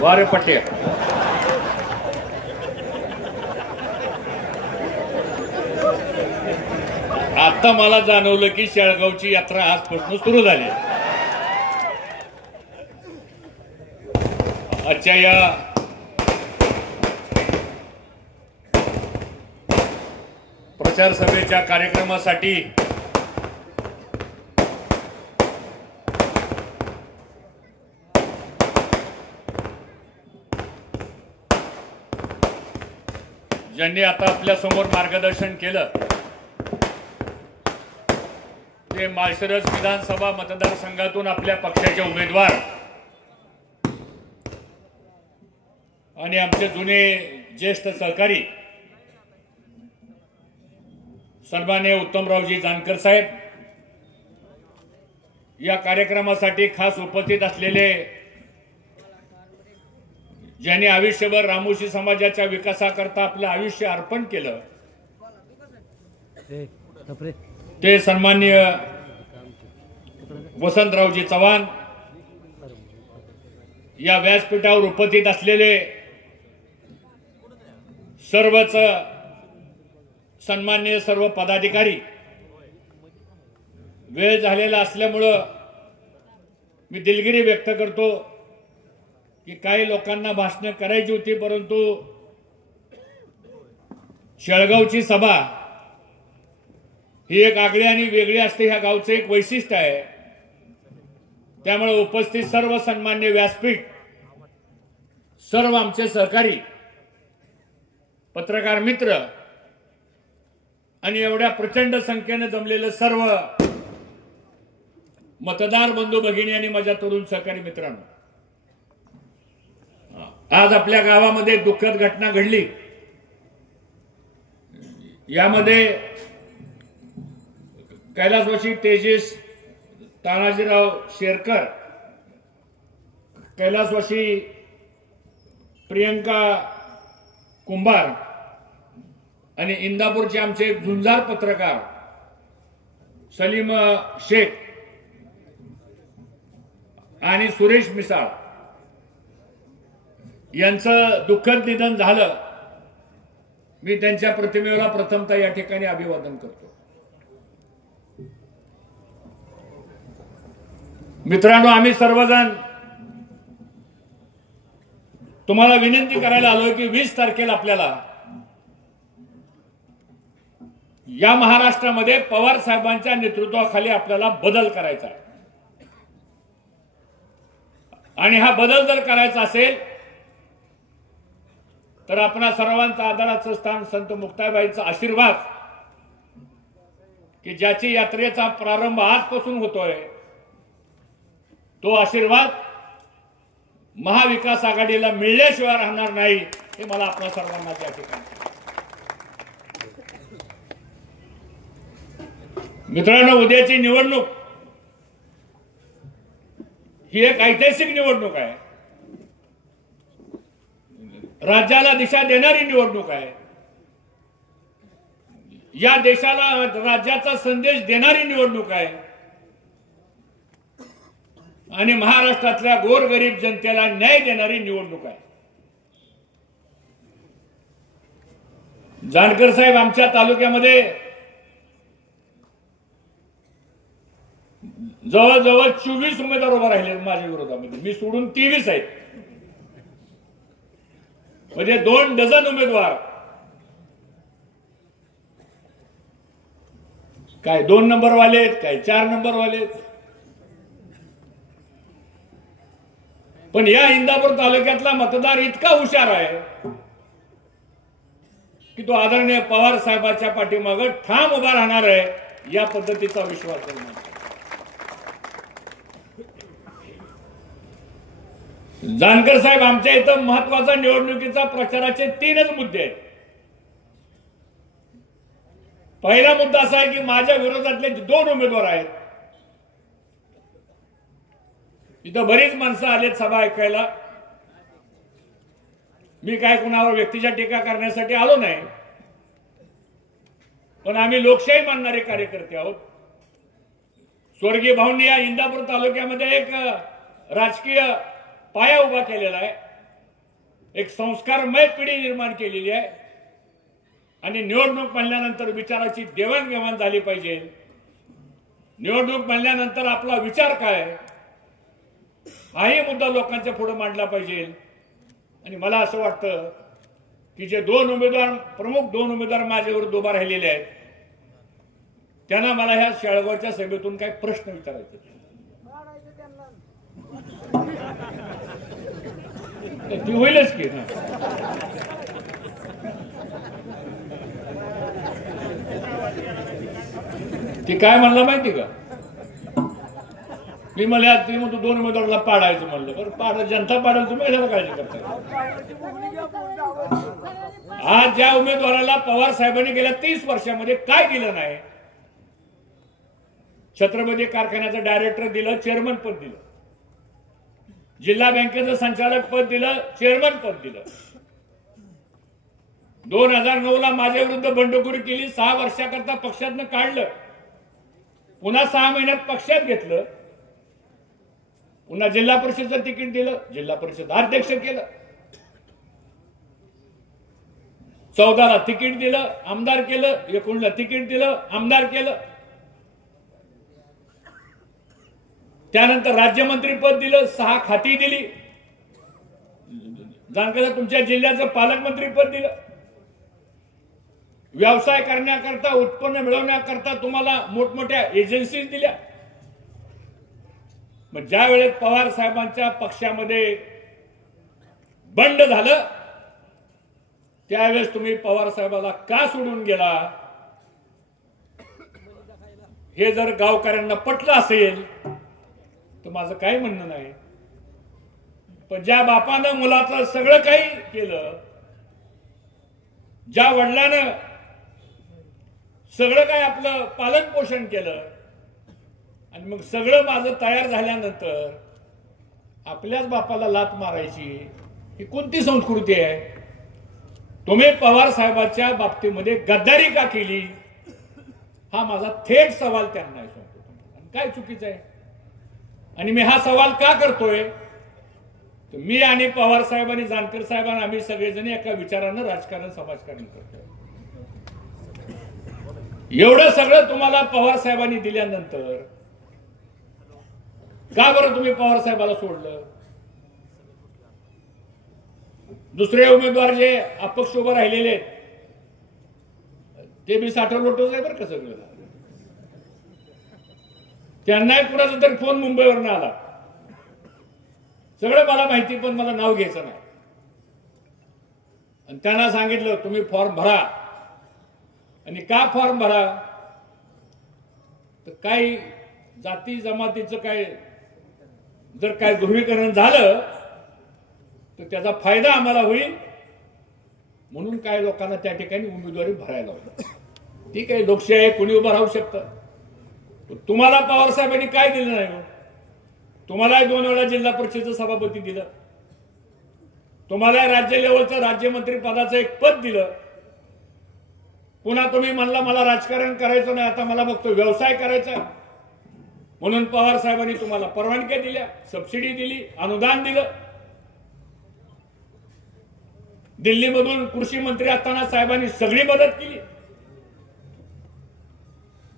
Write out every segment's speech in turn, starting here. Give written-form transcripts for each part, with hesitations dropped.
वारे पट्टे आता मला जाणवलं की शेळगावची यात्रा आजपासून सुरू झाली. आजच्या या प्रचार सभेच्या कार्यक्रमासाठी ज्यांनी आता आपल्या समोर मार्गदर्शन केलं ते माळशिरस विधानसभा मतदारसंघातून आपल्या पक्षाचे उमेदवार आणि आमचे जुने ज्येष्ठ सहकारी सन्माननीय उत्तमरावजी जानकर साहेब, या कार्यक्रमासाठी खास उपस्थित असलेले ज्यांनी आयुष्यभर रामोशी समाजाच्या विकासाकरता आपलं आयुष्य अर्पण केलं ते सन्माननीय वसंतरावजी चव्हाण, या व्यासपीठावर उपस्थित असलेले सर्वच सन्माननीय सर्व पदाधिकारी, वेळ झालेला असल्यामुळं मी दिलगिरी व्यक्त करतो की काही लोकांना भाषण करायची होती, परंतु शेळगावची सभा ही एक आगळी आणि वेगळी असते, ह्या गावचं एक वैशिष्ट्य आहे. त्यामुळे उपस्थित सर्व सन्माननीय व्यासपीठ, सर्व आमचे सहकारी, पत्रकार मित्र आणि एवढ्या प्रचंड संख्येने जमलेलं सर्व मतदार बंधू भगिनी आणि माझ्या तरुण सहकारी मित्रांनो, आज आपल्या गावामध्ये दुःखद घटना घडली. यामध्ये कैलासवासी तेजस तानाजीराव शेरकर, कैलासवासी प्रियंका कुंभार आणि इंदापूरचे आमचे झुंजार पत्रकार सलीम शेख आणि सुरेश मिसाळ यांचं दुःखद निधन झालं. मी त्यांच्या प्रतिमेला प्रथमतः या ठिकाणी अभिवादन करतो. मित्रांनो, आम्ही सर्वजण तुम्हाला विनंती करायला आलोय की 20 तारखेला आपल्याला या महाराष्ट्रामध्ये पवार साहेबांच्या नेतृत्वाखाली आपल्याला बदल करायचा आहे. आणि हा बदल जर करायचा असेल तर आपणा सर्वांचं आदराचं स्थान संत मुक्ताबाईंचा आशीर्वाद, की ज्याची यात्रेचा प्रारंभ आजपासून होतोय, तो आशीर्वाद महाविकास आघाडीला मिळल्याशिवाय राहणार नाही, हे मला आपल्या सर्वांना त्या ठिकाणी. मित्रांनो, उद्याची निवडणूक ही एक ऐतिहासिक निवडणूक आहे. राज्याला दिशा देणारी निवडणूक आहे. या देशाला राज्याचा संदेश देणारी निवडणूक आहे. आणि महाराष्ट्रातल्या गोरगरीब जनतेला न्याय देणारी निवडणूक आहे. जानकर साहेब, आमच्या तालुक्यामध्ये जवळजवळ 24 उमेदवार उभे राहिले माझ्या विरोधामध्ये. मी सोडून 23 आहेत, म्हणजे 2 डझन उमेदवार. काय 2 नंबर वाले आहेत, काय 4 नंबर वाले आहेत. पण या इंदापूर तालुक्यातला मतदार इतका हुशार आहे की तो आदरणीय पवार साहेबांच्या पाठीमागे ठाम उभा राहणार आहे, या पद्धतीचा विश्वास आहे. जानकर साहेब, आमच्या इथं महत्वाचा निवडणुकीचा प्रचाराचे 3च मुद्दे आहेत. पहिला मुद्दा असा आहे की माझ्या विरोधातले 2 उमेदवार आहेत. इथं बरीच माणसं आलेत सभा ऐकायला. मी काय कुणावर व्यक्तीच्या टीका करण्यासाठी आलो नाही, पण आम्ही लोकशाही मानणारे कार्यकर्ते आहोत. स्वर्गीय भाऊंनी या इंदापूर तालुक्यामध्ये एक राजकीय पाया उभा केलेला आहे, एक संस्कारमय पिढी निर्माण केलेली आहे आणि निवडणूक म्हणल्यानंतर विचाराची देवाणघेवाण झाली पाहिजे. निवडणूक म्हणल्यानंतर आपला विचार काय हाही मुद्दा लोकांच्या पुढे मांडला पाहिजे. आणि मला असं वाटतं की जे प्रमुख दोन उमेदवार माझ्याविरुद्ध उभा राहिलेले आहेत त्यांना मला ह्या शेळगावच्या सभेतून काही प्रश्न विचारायचे. ती होईलच की ती काय म्हणलं माहिती का, मी मला ती म्हणतो 2 उमेदवाराला पाडायचं म्हणलं. बरं जनता पाडेल, तुम्ही कशाला काळजी करता. आज ज्या उमेदवाराला पवार साहेबांनी गेल्या 30 वर्षामध्ये काय दिलं नाही, छत्रपती कारखान्याचं डायरेक्टर दिलं, चेअरमन पद दिलं, जिल्हा बँकेचं संचालक पद दिलं, चेअरमन पद दिलं. 2009 ला माझ्या विरुद्ध बंडखोरी केली, 6 वर्षाकरता पक्षातनं काढलं, पुन्हा 6 महिन्यात पक्षात घेतलं, पुन्हा जिल्हा परिषदचं तिकीट दिलं, जिल्हा परिषद अध्यक्ष केलं, 14 ला तिकीट दिलं, आमदार केलं, 19 ला तिकीट दिलं, आमदार केलं, त्यानंतर राज्यमंत्री पद दिलं, 6 खाती दिली, जानकर तुमच्या जिल्ह्याचं पालकमंत्री पद दिलं, व्यवसाय करण्याकरता उत्पन्न मिळवण्याकरता तुम्हाला मोठमोठ्या एजन्सीज दिल्या. मग ज्या वेळेस पवार साहेबांच्या पक्षामध्ये बंड झालं त्यावेळेस तुम्ही पवार साहेबाला का सोडून गेला हे जर गावकऱ्यांना पटलं असेल तर माझं काही म्हणणं नाही. पण ज्या बापानं मुलाचं सगळं काही केलं, ज्या वडिलानं सगळं काही आपलं पालन पोषण केलं आणि मग सगळं माझं तयार झाल्यानंतर आपल्याच बापाला लात मारायची ही कोणती संस्कृती आहे. तुम्ही पवार साहेबांच्या बाबतीमध्ये गद्दारी का केली हा माझा थेट सवाल त्यांना सांगतो. काय चुकीचं आहे आणि मी हा सवाल का करतोय तर मी आणि पवार साहेब आणि जानकर साहेबांना आम्ही सगळेजण एका विचारानं राजकारण समाजकारण करतोय. एवढं सगळं तुम्हाला पवार साहेबांनी दिल्यानंतर का बरं तुम्ही पवार साहेबाला सोडलं. दुसरे उमेदवार जे अपक्ष उभे राहिलेले ते बी साठवलोटच आहे बरं का सगळं. त्यांनाही कुणाचा तरी फोन मुंबईवरून आला, सगळं मला माहिती, पण मला नाव घ्यायचं नाही. आणि त्यांना सांगितलं तुम्ही फॉर्म भरा. आणि का फॉर्म भरा तर काही जाती जमातीचं काय जर काय ध्रुवीकरण झालं तर त्याचा फायदा आम्हाला होईल म्हणून काय लोकांना त्या ठिकाणी उमेदवारी भरायला होतं. ठीक आहे, लोकशाही आहे, कोणी उभं राहू शकतं. तुम्हाला पवार साहेबांनी काय दिलं नाही. तुम्हाला 2 वेळा जिल्हा परिषदेचं सभापती दिलं, तुम्हाला राज्य लेवलचं राज्यमंत्री पदाचं एक पद दिलं, पुन्हा तुम्ही म्हणला मला राजकारण करायचं नाही, आता मला फक्त व्यवसाय करायचा म्हणून पवार साहेबांनी तुम्हाला परवानग्या दिल्या, सबसिडी दिली, अनुदान दिलं. दिल्लीमधून कृषी मंत्री असताना साहेबांनी सगळी मदत केली,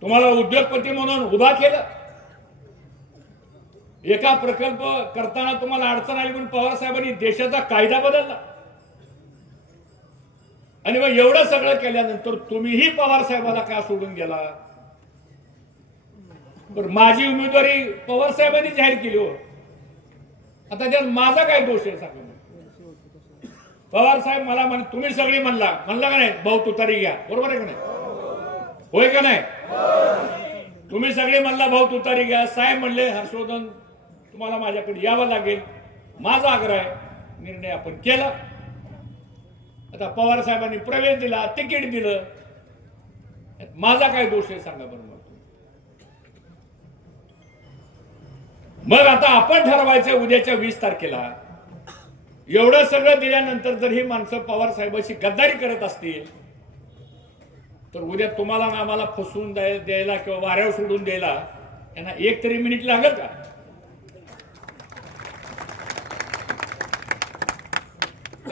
तुम्हाला उद्योगपती म्हणून उभा केलं. एका प्रकल्प करताना तुम्हाला अडचण आली म्हणून पवार साहेबांनी देशाचा कायदा बदलला. आणि मग एवढं सगळं केल्यानंतर तुम्हीही पवार साहेबाला का सोडून गेला. बरं, माझी उमेदवारी पवार साहेबांनी जाहीर केली हो, आता त्यात माझा काय दोष आहे सांगा. पवार साहेब मला म्हण तुम्ही सगळी म्हणला का नाही भाऊ तुतारी घ्या, बरोबर आहे का नाही, होय का नाही. तुम्ही सगळे म्हणला भाऊ तुतारी घ्या, साहेब म्हणले हर्षवर्धन तुम्हाला माझ्याकडे यावं लागेल, माझा आग्रह आहे, निर्णय आपण केला. आता पवार साहेबांनी प्रवेश दिला, तिकीट दिलं, माझा काय दोष आहे सांगा बरं. मग आता आपण ठरवायचं उद्याच्या 20 तारखेला एवढं सगळं दिल्यानंतर जर ही माणसं पवार साहेबांशी गद्दारी करत असतील तर उद्या तुम्हाला ना आम्हाला फसवून द्यायला किंवा वाऱ्यावर सोडून द्यायला यांना 1 तरी मिनिट लागेल का.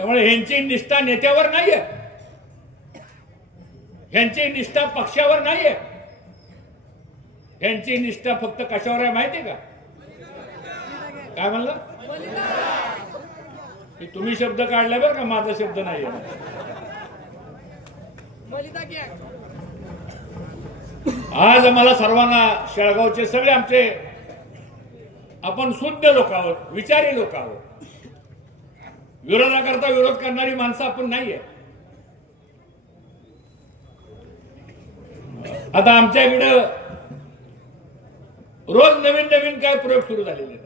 त्यामुळे ह्यांची निष्ठा नेत्यावर नाहीये, ह्यांची निष्ठा पक्षावर नाहीये, ह्यांची निष्ठा फक्त कशावर आहे माहितीये का? काय म्हणलं? तुम्ही शब्द काढला बरं का, माझा शब्द नाहीये. आज आम्हाला सर्वांना शेळगावचे सगळे आमचे आपण शुद्ध लोक आहोत, विचारी लोक आहोत, विरोधाकरता विरोध करणारी माणसं आपण नाहीये. आता आमच्याकडे रोज नवीन नवीन काय प्रयोग सुरू झालेले आहेत.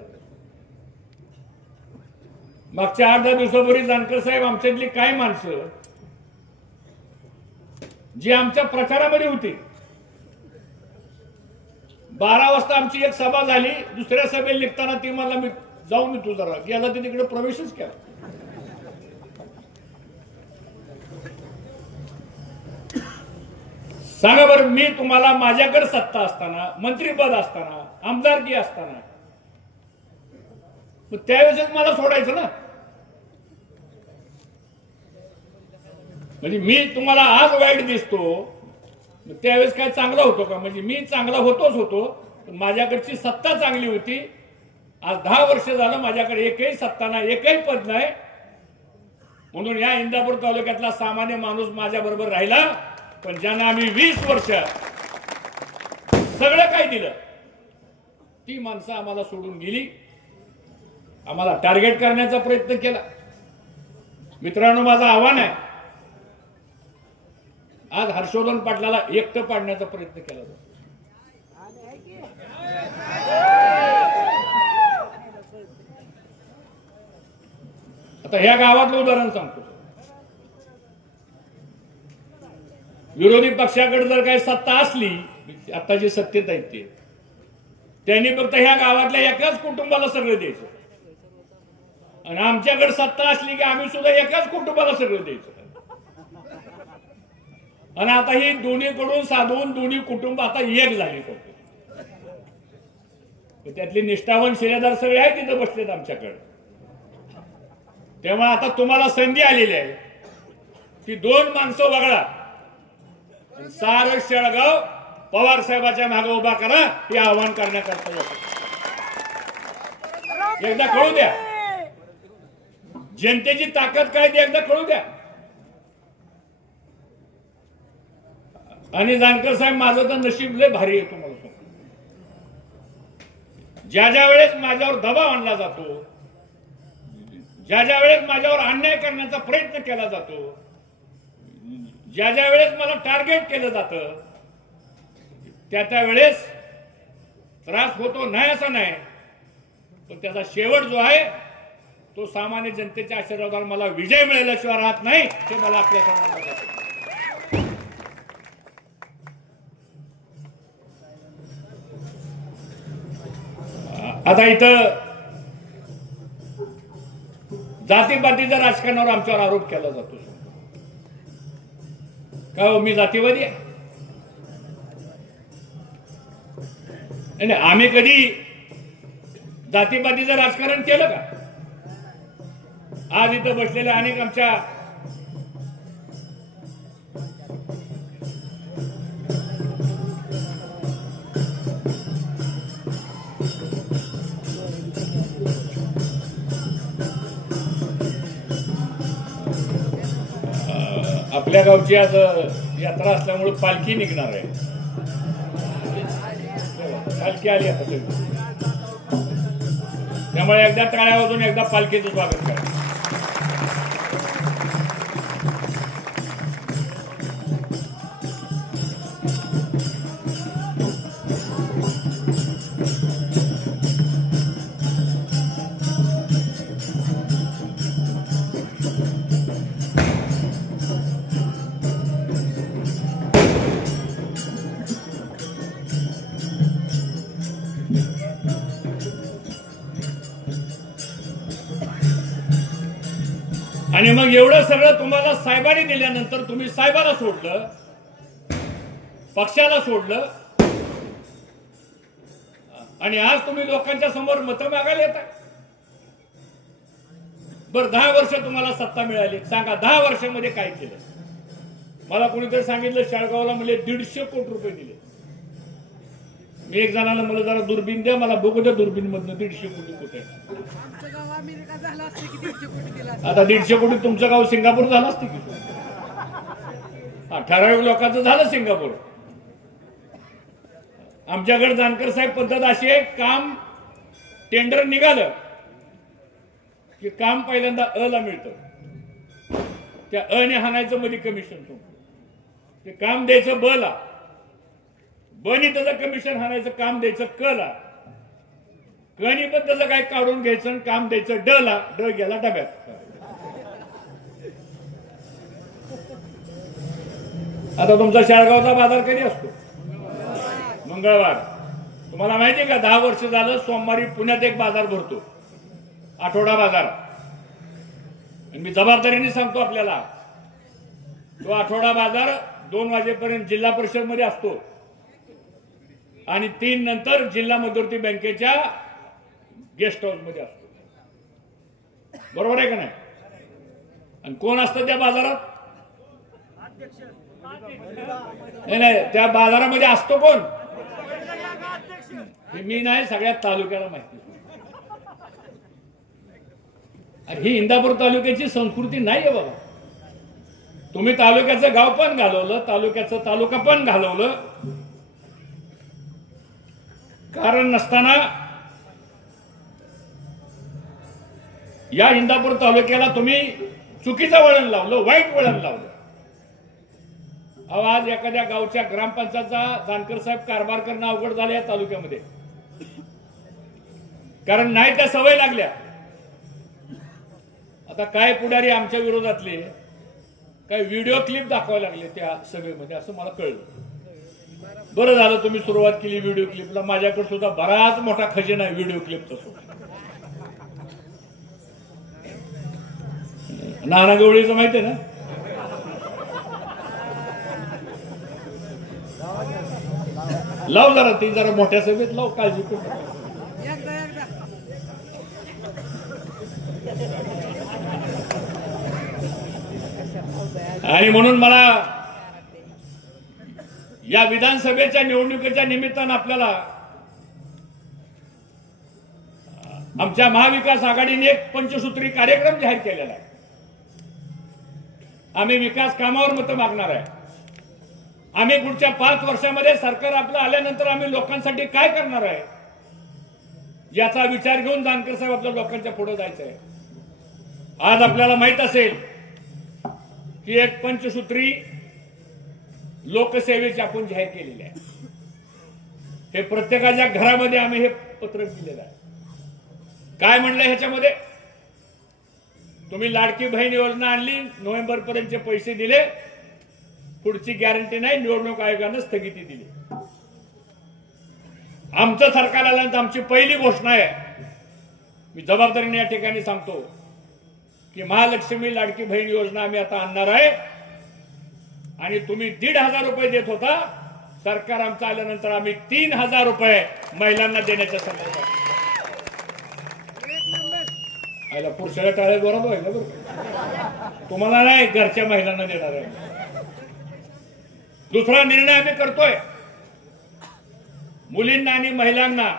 मागच्या 8-10 दिवसापूर्वी जानकर साहेब आमच्यातली काय माणसं जी आमच्या प्रचारामध्ये होती, 12 वाजता आमची एक सभा झाली, दुसऱ्या सभेला निघताना ती मला मी जाऊन येतो जरा गेला, ते तिकडे प्रवेशच केला. सांगा बरं, मी तुम्हाला माझ्याकडे सत्ता असताना, मंत्रीपद असताना, आमदारकी असताना, मग त्यावेळेस मला सोडायचं ना. म्हणजे मी तुम्हाला आज वाईट दिसतो, त्यावेळेस काय चांगला होतो का? म्हणजे मी चांगला होतो, माझ्याकडची सत्ता चांगली होती. आज 10 वर्ष झालं माझ्याकडे एकही सत्ता नाही, एकही पद नाही. म्हणून या इंदापूर तालुक्यातला सामान्य माणूस माझ्या बरोबर राहिला. पण ज्यांना आम्ही 20 वर्ष सगळं काय दिलं, ती माणसं आम्हाला सोडून गेली, आम्हाला टार्गेट करण्याचा प्रयत्न केला. मित्रांनो, माझं आव्हान आहे, आज हर्षवर्धन पाटलाला एकटं पाडण्याचा प्रयत्न केला जातो. आता ह्या गावातलं उदाहरण सांगतो. विरोधी पक्षाकडे जर काही सत्ता असली, आता जे सत्तेत आहेत ते, त्यांनी फक्त ह्या गावातल्या एकाच कुटुंबाला सगळं द्यायचं, आणि आमच्याकडे सत्ता असली की आम्ही सुद्धा एकाच कुटुंबाला सगळं द्यायचं. आणि आता ही दोन्हीकडून साधून दोन्ही कुटुंब आता एक झाली. त्यातले निष्ठावान शिलेदार सगळे आहेत तिथं बसलेत आमच्याकडे. तेव्हा आता तुम्हाला संधी आलेली आहे की 2 माणसं वगळा, सारं शेळगाव पवार साहेबाच्या मागे उभा करा, हे आव्हान करण्याकरता एकदा कळू द्या. जनतेची ताकद काय ते एकदा कळू द्या. आणि जानकर साहेब, माझं तर नशीब लय भारी आहे तुम्हाला सांगतो. ज्या ज्या वेळेस माझ्यावर दबाव आणला जातो, ज्या ज्या वेळेस माझ्यावर अन्याय करण्याचा प्रयत्न केला जातो, ज्या ज्या वेळेस मला टार्गेट केलं जातं, त्या वेळेस त्रास होतो नाही असं नाही, पण त्याचा शेवट जो आहे तो सामान्य जनतेच्या आशीर्वादावर मला विजय मिळाल्याशिवाय राहत नाही, हे मला आपल्या सर्वांना. आता इथं जातीपातीच्या राजकारणावर आमच्यावर आरोप केला जातो. का हो, मी जातीवादी आहे? नाही, आम्ही कधी जातीपातीचं राजकारण केलं का? आज इथं बसलेल्या अनेक आमच्या आपल्या गावची आज यात्रा असल्यामुळे पालखी निघणार आहे. पालखी आली आता सगळी, त्यामुळे एकदा टाळ्या वाजून एकदा पालखीचं स्वागत करा. आणि मग एवढं सगळं तुम्हाला साहेबांनी दिल्यानंतर तुम्ही साहेबाला सोडलं, पक्षाला सोडलं, आणि आज तुम्ही लोकांच्या समोर मतं मागायला येताय. बरं 10 वर्ष तुम्हाला सत्ता मिळाली, सांगा 10 वर्षामध्ये काय केलं? मला कोणीतरी सांगितलं शाळगावला म्हणजे 150 कोटी रुपये दिले. मी एक जणाला मला जरा दुर्बीन द्या, मला बघू द्या दुर्बीन मधनं 150 कोटी कुठे. आता 150 कोटी तुमचं गाव सिंगापूर झालं असतं की? ठराविक लोकांचं झालं सिंगापूर. आमच्याकडे जानकर साहेब पद्धत अशी आहे, काम टेंडर निघालं की काम पहिल्यांदा अला मिळतं, त्या अने हाणायचं मध्ये कमिशन. ते काम द्यायचं ब ला, बनी त्याचं कमिशन हाणायचं, काम द्यायचं क ला, कनी पण त्याचं काय काढून घ्यायचं आणि काम द्यायचं ड ला, ड गेला डब्यात. आता तुमचा शाळगावचा बाजार कधी असतो? मंगळवार. तुम्हाला माहिती आहे का 10 वर्ष झालं सोमवारी पुण्यात एक बाजार भरतो, आठवडा बाजार. आणि मी जबाबदारीने सांगतो आपल्याला, तो आठवडा बाजार 2 वाजेपर्यंत जिल्हा परिषद मध्ये असतो आणि 3 नंतर जिल्हा मध्यवर्ती बँकेच्या गेस्ट हाऊस मध्ये असतो. बरोबर आहे का नाही? आणि कोण असतं त्या बाजारात? नाही, त्या बाजारामध्ये असतो कोण? मी नाही, सगळ्या तालुक्याला माहिती. ही इंदापूर तालुक्याची संस्कृती नाहीये बाबा. तुम्ही तालुक्याचं गाव पण घालवलं, तालुक्याचं तालुका पण घालवलं, कारण नसताना या इंदापूर तालुक्याला तुम्ही चुकीचं वळण लावलं, वाईट वळण लावलं. आज एखाद्या गावच्या ग्रामपंचायतचा जानकर साहेब कारभार करणं अवघड झालं या तालुक्यामध्ये, कारण नाही त्या सवय लागल्या. आता काय पुढारी आमच्या विरोधातले काय व्हिडिओ क्लिप दाखवायला लागले त्या सभेमध्ये, असं मला कळलं. बरं झालं तुम्ही सुरुवात केली व्हिडिओ क्लिपला. माझ्याकडे सुद्धा बराच मोठा खजिना आहे व्हिडिओ क्लिपचा सुद्धा. नाना गवळीचं माहिती आहे ना? लाव जरा, ती जरा मोठ्या सभेत लाव, काळजी करू. आणि म्हणून मला या विधानसभेच्या निवडणुकीच्या निमित्तानं आपल्याला आमच्या महाविकास आघाडीने एक पंचसूत्री कार्यक्रम जाहीर केलेला आहे. आम्ही विकास कामावर मतं मागणार आहे. आम्ही पुढच्या 5 वर्षामध्ये सरकार आपलं आल्यानंतर आम्ही लोकांसाठी काय करणार आहे याचा विचार घेऊन जानकर साहेब आपल्या लोकांच्या पुढे जायचं आहे. आज आपल्याला माहित असेल की एक पंचसूत्री लोकसेवेची आपण जाहीर केलेली आहे. हे प्रत्येकाच्या घरामध्ये आम्ही हे पत्रक दिलेलं आहे. काय म्हणलं ह्याच्यामध्ये? तुम्ही लाडकी बहीण योजना आणली, नोव्हेंबर पर्यंतचे पैसे दिले, पुढची गॅरंटी नाही, निवडणूक आयोगानं स्थगिती दिली. आमचं सरकार आल्यानंतर आमची पहिली घोषणा आहे, मी जबाबदारीने या ठिकाणी सांगतो की महालक्ष्मी लाडकी बहीण योजना आम्ही आता आणणार आहे. आणि तुम्ही 1,500 रुपये देत होता, सरकार आमचं आल्यानंतर आम्ही 3,000 रुपये महिलांना देण्याच्या संदर्भात. पुरुषाला टाळे बरोबर आहे ना? बरोबर, तुम्हाला नाही, घरच्या महिलांना देणार आहे. दुसरा निर्णय आम्ही करतोय, मुलींना आणि महिलांना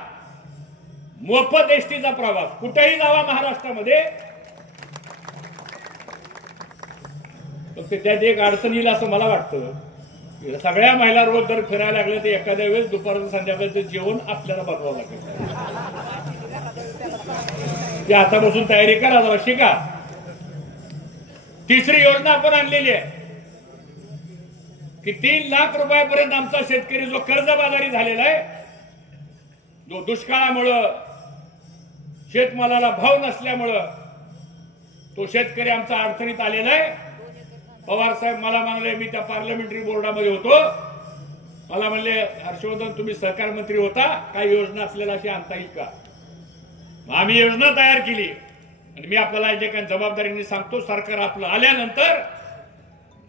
मोफत एसटीचा प्रवास, कुठेही जावा महाराष्ट्रामध्ये. फक्त त्यात एक अडचण येईल असं मला वाटतं. सगळ्या महिला रोज जर फिरायला लागल्या तर एखाद्या वेळेस दुपारचं संध्याकाळचं जेवण आपल्याला बनवावं लागेल. ते आतापासून तयारी करा, जरा शिका. तिसरी योजना आपण आणलेली आहे की 3 लाख रुपयापर्यंत आमचा शेतकरी जो कर्जबाजारी झालेला आहे, जो दुष्काळामुळं शेतमालाला भाव नसल्यामुळं तो शेतकरी आमचा अडचणीत आलेला आहे. पवार साहेब मला म्हणले, मी त्या पार्लमेंटरी बोर्डामध्ये होतो, मला म्हणले हर्षवर्धन तुम्ही सहकार मंत्री होता, काही योजना आपल्याला अशी आणता येईल का? आम्ही योजना तयार केली. आणि मी आपल्याला जे काही जबाबदारीने सांगतो, सरकार आपलं आल्यानंतर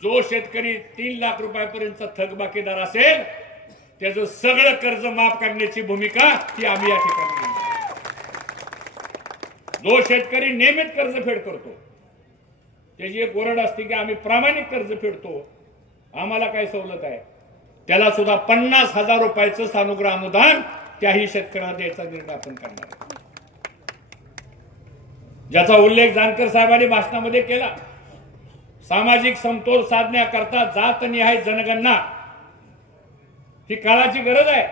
जो शेतकरी 3 लाख रुपयापर्यंतचा थकबाकीदार असेल त्याचं सगळं कर्ज माफ करण्याची भूमिका ही आम्ही या ठिकाणी. जो शेतकरी नियमित कर्जफेड करतो त्याची एक ओरड असते की आम्ही प्रामाणिक कर्ज फेडतो, आम्हाला काय सवलत आहे, त्याला सुद्धा 50,000 रुपयाचं सानुग्रह अनुदान त्याही शेतकऱ्याला द्यायचा निर्णय आपण करणार, ज्याचा उल्लेख जानकर साहेबांनी भाषणामध्ये केला. सामाजिक समतोल साधण्याकरता जातनिहाय जनगणना ही काळाची गरज आहे.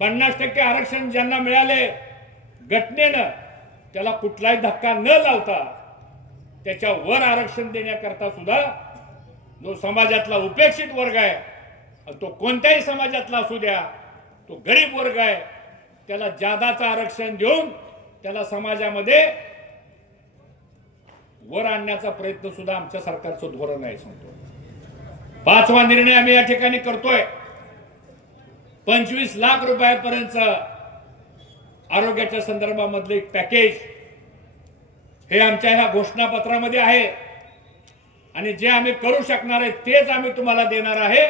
50% आरक्षण ज्यांना मिळाले घटनेनं त्याला कुठलाही धक्का न लावता त्याच्या वर आरक्षण देण्याकरता सुद्धा जो समाजातला उपेक्षित वर्ग आहे, तो कोणत्याही समाजातला असू द्या, तो गरीब वर्ग आहे, त्याला जादाचं आरक्षण देऊन त्याला समाजामध्ये वर आणण्याचा प्रयत्न सुद्धा आमच्या सरकारचं धोरण आहे. सांगतो 5वा निर्णय आम्ही या ठिकाणी करतोय. 25 लाख रुपयापर्यंत आरोग्याच्या संदर्भामधलं एक पॅकेज हे आमच्या ह्या घोषणापत्रामध्ये आहे आणि जे आम्ही करू शकणार आहे तेच आम्ही तुम्हाला देणार आहे.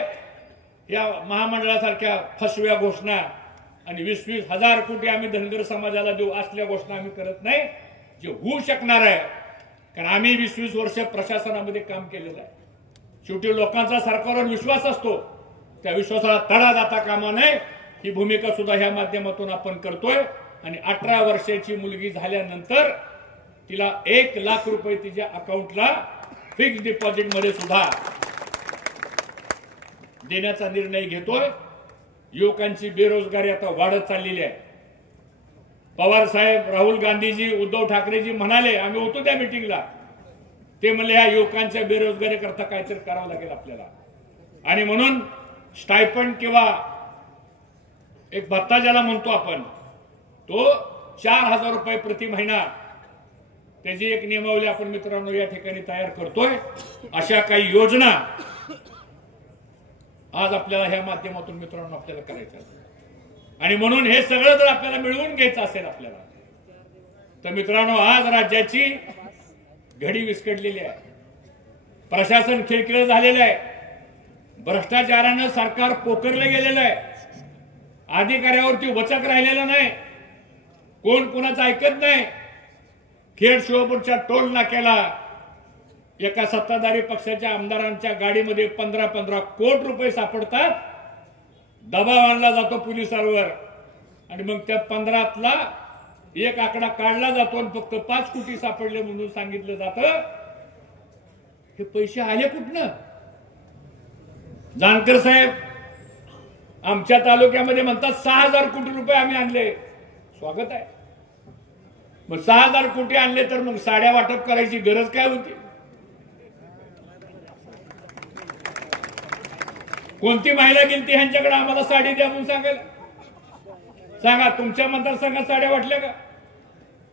या महामंडळासारख्या फसव्या घोषणा आणि 20-20 हजार कोटी आम्ही धनगर समाजाला देऊ असल्या घोषणा आम्ही करत नाही. जे होऊ शकणार आहे, कारण आम्ही 20-20 वर्ष प्रशासनामध्ये काम केलेलं आहे. शेवटी लोकांचा सरकारवर विश्वास असतो, त्या विश्वासाला तडा जाता कामा नये ही भूमिका सुद्धा ह्या माध्यमातून आपण करतोय. आणि 18 वर्षाची मुलगी झाल्यानंतर तिला 1 लाख रुपये तिच्या अकाउंटला फिक्स डिपॉझिट मध्ये सुद्धा देण्याचा निर्णय घेतोय. युवकांची बेरोजगारी आता वाढत चाललेली आहे. पवार साहेब, राहुल गांधीजी, उद्धव ठाकरेजी म्हणाले, आम्ही होतो त्या मीटिंगला, ते म्हणले या युवकांच्या बेरोजगारी करता काहीतरी करावं लागेल आपल्याला. आणि म्हणून स्टायपंड किंवा एक भत्ता ज्याला म्हणतो आपण, तो 4,000 रुपये प्रति महिना, त्याची एक नियमावली आपण मित्रांनो या ठिकाणी तयार करतोय. अशा काही योजना आज आपल्याला ह्या माध्यमातून मित्रांनो आपल्याला करायचं आहे. आणि म्हणून हे सगळं जर आपल्याला मिळवून घ्यायचं असेल आपल्याला, तर मित्रांनो आज राज्याची घडी विस्कटलेली आहे. प्रशासन खिळखिळं झालेलं आहे. भ्रष्टाचारानं सरकार पोखरले गेलेलं आहे. अधिकाऱ्यावरती वचक राहिलेलं नाही. कोण कोणाचं ऐकत नाही. खेड शिवपूरच्या टोल नाक्याला एका सत्ताधारी पक्षाच्या आमदारांच्या गाडीमध्ये 15-15 कोटी रुपये सापडतात. दबाव आणला जातो पोलिसांवर आणि मग त्या 15तला एक आकडा काढला जातो आणि फक्त 5 कोटी सापडले म्हणून सांगितलं जातं. हे पैसे आले कुठनं? जानकर साहेब आमच्या तालुक्यामध्ये म्हणतात 6,000 कोटी रुपये आम्ही आणले. स्वागत आहे. मग 6,000 कोटी आणले तर मग साड्या वाटप करायची गरज काय होती? कोणती महिला गेली ह्यांच्याकडे आम्हाला साडी द्या म्हणून सांगायला? सांगा, तुमच्या मतदारसंघात साड्या वाटल्या का?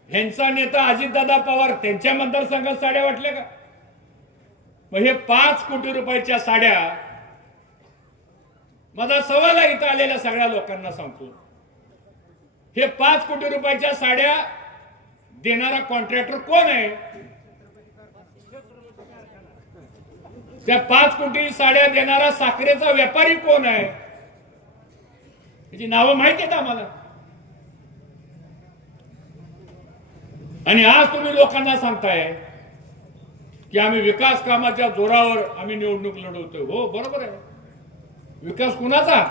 ह्यांचा नेता अजितदादा पवार त्यांच्या मतदारसंघात साड्या वाटल्या का? मग हे 5 कोटी रुपयाच्या साड्या, माझा सवाल आहे इथं आलेल्या सगळ्या लोकांना सांगतो, हे 5 कोटी रुपयाच्या साड्या देणारा कॉन्ट्रॅक्टर कोण आहे? त्या 5 कोटी साड्या देणारा साखरेचा व्यापारी कोण आहे? त्याची नावं माहिती आहेत आम्हाला. आणि आज तुम्ही लोकांना सांगताय की आम्ही विकास कामाच्या जोरावर आम्ही निवडणूक लढवतोय. हो, बरोबर आहे. विकास कुणाचा?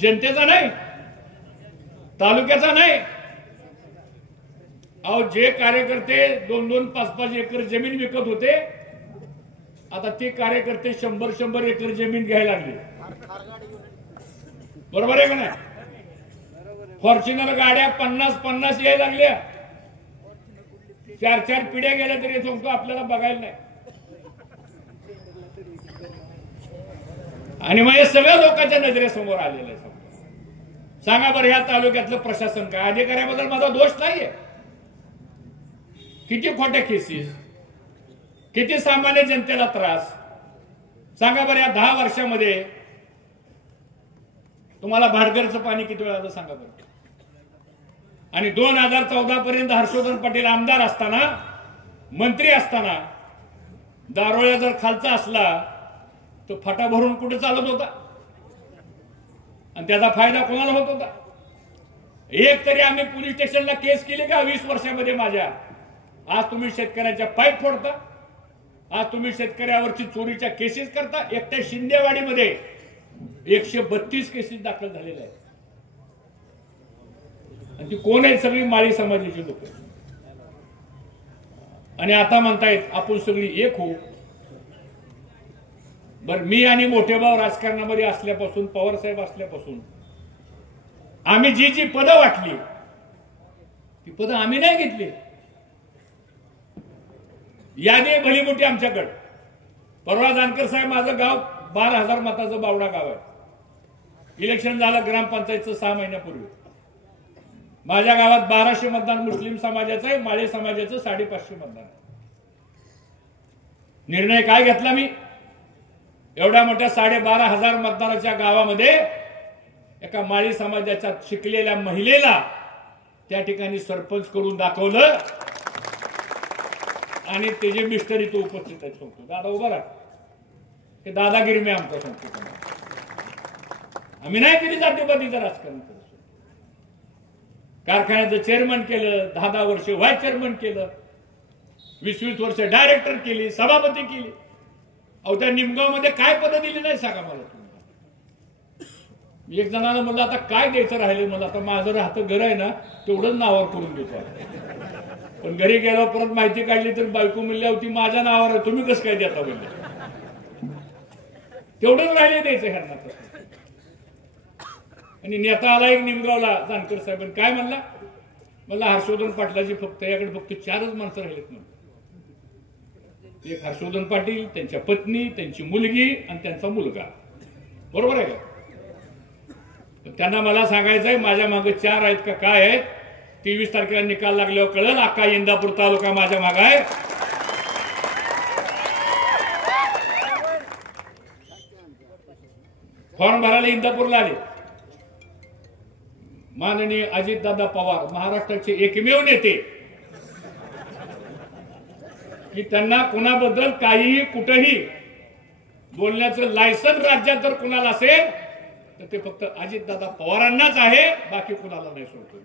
जनतेचा नाही, तालुक्याचा नाही. अहो, जे कार्यकर्ते 2-2, 5-5 एकर जमीन विकत होते, आता ते कार्यकर्ते 100-100 एकर जमीन घ्यायला लागले. बरोबर आहे का नाही? फॉर्च्युनर गाड्या 50-50 यायला लागल्या. 4-4 पिढ्या गेल्या तरी सांगतो आपल्याला बघायला नाही. आणि मग हे सगळं लोकांच्या नजरेसमोर आलेलं आहे. सांगा बरं, ह्या तालुक्यातलं प्रशासन काय? अधिकाऱ्याबद्दल माझा दोष नाहीये. किती खोट्या केसेस, किती सामान्य जनतेला त्रास. सांगा बरं, या 10 वर्षामध्ये तुम्हाला भाटघरचं पाणी किती वेळा आलं सांगा बरं. आणि 2014 पर्यंत हर्षवर्धन पटेल आमदार असताना, मंत्री असताना दारोळ्या जर खालचा असला तो फाटा भरून कुठे चालत होता आणि त्याचा फायदा कोणाला होत होता? एक तरी आम्ही पोलीस स्टेशनला केस केली का 20 वर्षामध्ये माझ्या? आज तुम्ही शेतकऱ्यांच्या पाईप फोडता, आज तुम्ही शेतकऱ्यावरची चोरीच्या केसेस करता. एकट्या शिंदेवाडीमध्ये 132 केसेस दाखल झालेल्या आहेत. आणि ती कोण आहेत? सगळी माळी समाजाची लोक. आणि आता म्हणतायत आपण सगळी एक होऊ. बर, मी आणि मोठे भाऊ राजकारणामध्ये असल्यापासून, पवार साहेब असल्यापासून आम्ही जी जी पदं वाटली ती पदं आम्ही नाही घेतली. यादी भली मोठी आमच्याकडे. परवा जानकर साहेब, माझं गाव 12,000 मताचं बावडा गाव आहे. इलेक्शन झालं ग्रामपंचायतचं 6 महिन्यापूर्वी. माझ्या गावात 1200 मतदान मुस्लिम समाजाचं आहे, माळी समाजाचं 550 मतदान आहे. निर्णय काय घेतला मी? एवढ्या मोठ्या 12,500 मतदानाच्या गावामध्ये एका माळी समाजाच्या शिकलेल्या महिलेला त्या ठिकाणी सरपंच करून दाखवलं. आणि त्याचे मिस्टर इथं उपस्थित आहेत. सांगतो दादा उभा राहा. हे दादागिरी मी आमचा सांगतो. आम्ही नाही कधी जातीपातीचं राजकारण करतो. कारखान्याचं चेअरमन केलं, 10-10 वर्ष व्हाईस चेअरमन केलं, 20-20 वर्ष डायरेक्टर केली, सभापती केली. अहो, त्या निमगावमध्ये काय पद दिली नाही सांगा मला तुम्ही. मी एक जणांना म्हणलं आता काय द्यायचं राहिले, मला आता माझं राहतं घर आहे ना तेवढंच नावावर करून देतो. पण घरी गेल्यावर परत माहिती काढली तर बायको म्हणली होती माझ्या नावावर आहे, तुम्ही कसं काय देता म्हणले. तेवढंच राहिले द्यायचं ह्यांना. आणि नेता आला एक निमगावला, जानकर साहेब, काय म्हणला? मला हर्षवर्धन पाटलाची फक्त याकडे फक्त 4च माणसं राहिलेत म्हणून. एक हर्षवर्धन पाटील, त्यांच्या पत्नी, त्यांची मुलगी आणि त्यांचा मुलगा. बरोबर आहे का? त्यांना मला सांगायचंय माझ्या मागे 4 आहेत का काय आहेत? 23 तारखेला निकाल लागल्यावर कळेल. अख्खा इंदापूर तालुका माझ्या मागे आहे. फॉर्म भरायला इंदापूरला आले. माननीय अजितदादा पवार, महाराष्ट्राचे एकमेव नेते की त्यांना कुणाबद्दल काहीही कुठेही बोलण्याचं लायसन्स राज्यात जर कुणाला असेल तर ते फक्त अजितदादा पवारांनाच आहे, बाकी कुणाला नाही सोडतो.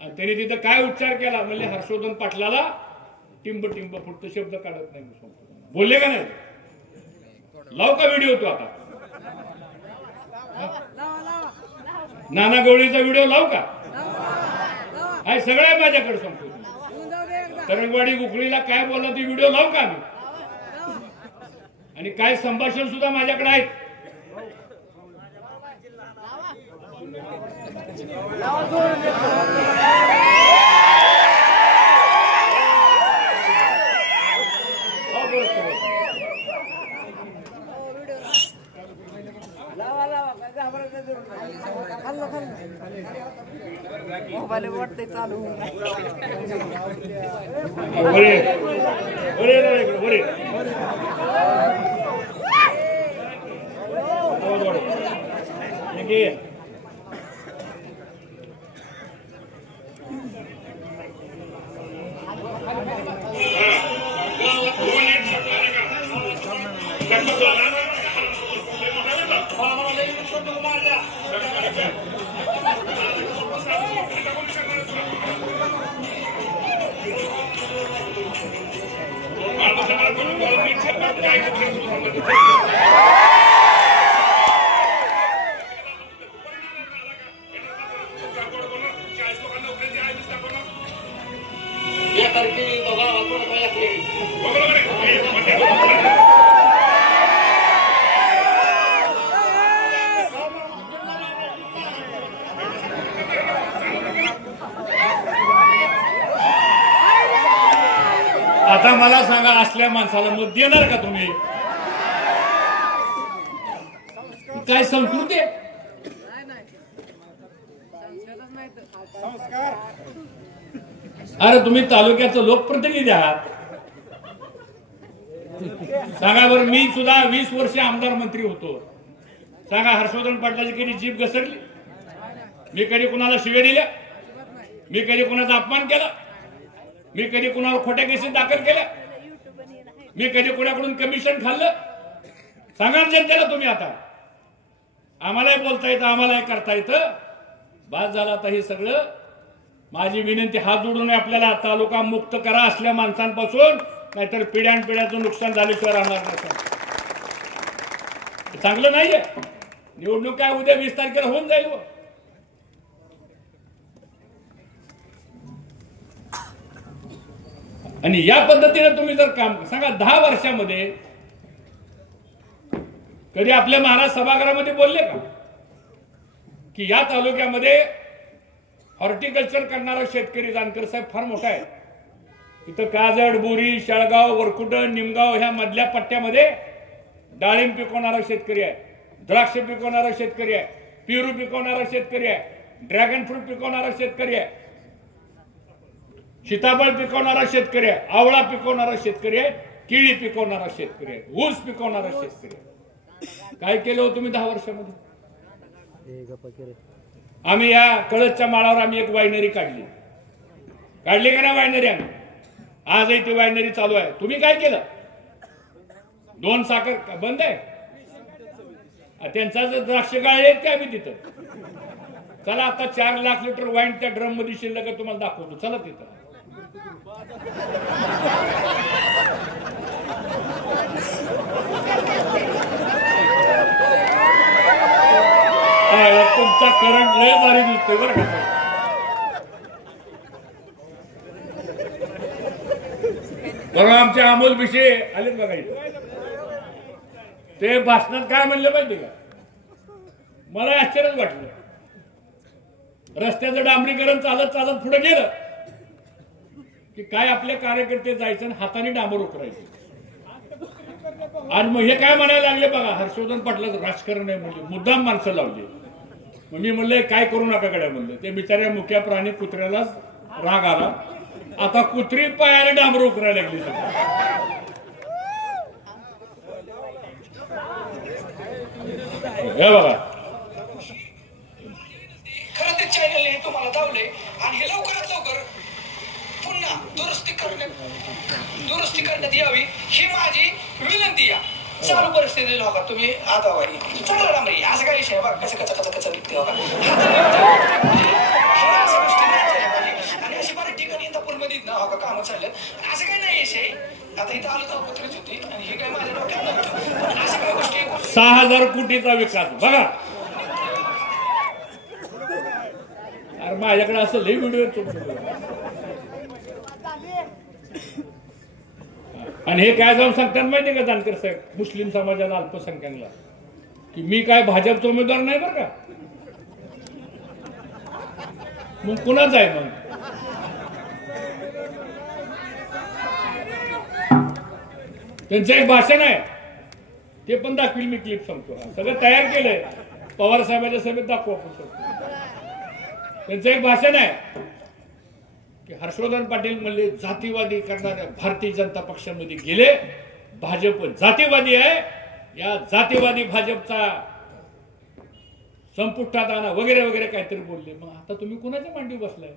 आणि त्यांनी तिथं काय उच्चार केला म्हणजे हर्षवर्धन पाटलाला टिंब टिंब फुटतं, शब्द काढत नाही बोलले का नाही? लावू का व्हिडिओ तो आता? नाना गवळीचा व्हिडिओ लावू का? आहे सगळ्या माझ्याकडे सांगतो. तरंगवाडी गुखळीला काय बोलला ती व्हिडिओ लावू का आम्ही? आणि काय संभाषण सुद्धा माझ्याकडे आहेत. मोबाईल वाटते चालू. आता मला सांगा, असल्या माणसाला मत देणार का तुम्ही? काय संस्कृती आहे? अरे तुम्ही तालुक्याचं लोकप्रतिनिधी आहात. सांगा बरं, मी सुद्धा 20 वर्ष आमदार मंत्री होतो. सांगा, हर्षवर्धन पाटलाची कधी जीभ घसरली? मी कधी कुणाला शिव्या दिल्या? मी कधी कुणाचा अपमान केला? मी कधी कुणावर खोट्या केसेस दाखल केल्या? मी कधी कुणाकडून कमिशन खाल्लं? सांगा जनतेला तुम्ही. आता आम्हालाही बोलता येतं, आम्हालाही करता येतं. बाद झाला. आता हे सगळं माझी विनंती, हात जोडून आपल्याला तालुका मुक्त करा असल्या माणसांपासून, नाहीतर पिढ्यानपिढ्याचं नुकसान झाल्याशिवाय राहणार नाही. चांगलं नाहीये. निवडणूक काय उद्या 20 तारखेला होऊन जाईल. आणि या पद्धतीने तुम्ही जर काम सांगा, 10 वर्षामध्ये कधी आपल्या महाराज सभागृहामध्ये बोलले का की या तालुक्यामध्ये हॉर्टिकल्चर करणारा शेतकरी जानकर साहेब फार मोठा आहे. इथं काजड, बोरी, शेळगाव, वरकुटण, निमगाव ह्या मधल्या पट्ट्यामध्ये डाळिंब पिकवणारा शेतकरी आहे, द्राक्ष पिकवणारा शेतकरी आहे, पेरू पिकवणारा शेतकरी आहे, ड्रॅगन फ्रूट पिकवणारा शेतकरी आहे, सीताफळ पिकवणारा शेतकरी आहे, आवळा पिकवणारा शेतकरी आहे, केळी पिकवणारा शेतकरी आहे, ऊस पिकवणारा शेतकरी आहे. काय केलं हो तुम्ही 10 वर्षामध्ये? आम्ही या कळसच्या माळावर आम्ही एक वायनरी काढली का नाही वायनरी? आम्ही आजही ती वायनरी चालू आहे. तुम्ही काय केलं? 2 साखर बंद आहे. त्यांचा जर द्राक्ष गाळे आहेत का आम्ही तिथं? चला आता 4 लाख लिटर वाईन त्या ड्रम मध्ये शिल्लक तुम्हाला दाखवतो. चला तिथं. तुमचा करंट लय भारी दिसतोय बरं का. बरोबर आमचे अमोल भिशे आले बघा. ते भाषणात काय म्हणले माहिती का? मला आश्चर्यच वाटलं. रस्त्याचं डांबरीकरण चालत चालत पुढे गेलं की काय आपले कार्यकर्ते जायचं आणि हाताने डांबर उकरायचे. आणि मग हे काय म्हणायला लागले बघा, हर्षवर्धन पाटलाचं राजकारण आहे म्हणजे मुद्दाम माणसं लावली. मग मी म्हणलं काय करू नका कडे म्हणलं. ते बिचाऱ्या मुक्या प्राणी कुत्र्यालाच राग आला. आता कुत्री पायाने डांबर उकरायला लागली. हे बघा खरं ते चॅनल हे तुम्हाला धावले आणि हे लवकरात लवकर पुन्हा दुरुस्ती करण्यात यावी ही माझी विनंती आहे. चालू परिस्थिती बघा तुम्ही आता चांगला डांबरी असं काही विषय बघा कसं कचा निघते बघा. आणि अशी बऱ्याच ठिकाणी इंदापूरमध्ये ना हो का कामं चालल्यात. असं काही नाही विषय. आता इथं आलं तर कुत्रीच होती आणि हे काय माझ्या डोक्यात नव्हतं. अशा काही गोष्टी 6000 कोटीचा विकास बघा. अरे माझ्याकडे असं लई व्हिडिओ. आणि हे काय जाऊन सांगतात माहिती का जानकर साहेब मुस्लिम समाजाला, अल्पसंख्याकला, की मी काय भाजपचा उमेदवार नाही बरं का. मग कुणाच आहे? मग त्यांचं एक भाषण आहे ते पण दाखवील मी. क्लिप सांगतो. सगळं तयार केलंय. पवार साहेबांच्या सभेत दाखवू आपण सगळं. त्यांचं एक भाषण आहे की हर्षवर्धन पाटील म्हणले जातीवादी करणाऱ्या भारतीय जनता पक्षामध्ये गेले. भाजप जातीवादी आहे. या जातीवादी भाजपचा संपुष्टात आणा वगैरे वगैरे काहीतरी बोलले. मग आता तुम्ही कुणाच्या मांडी बसलाय?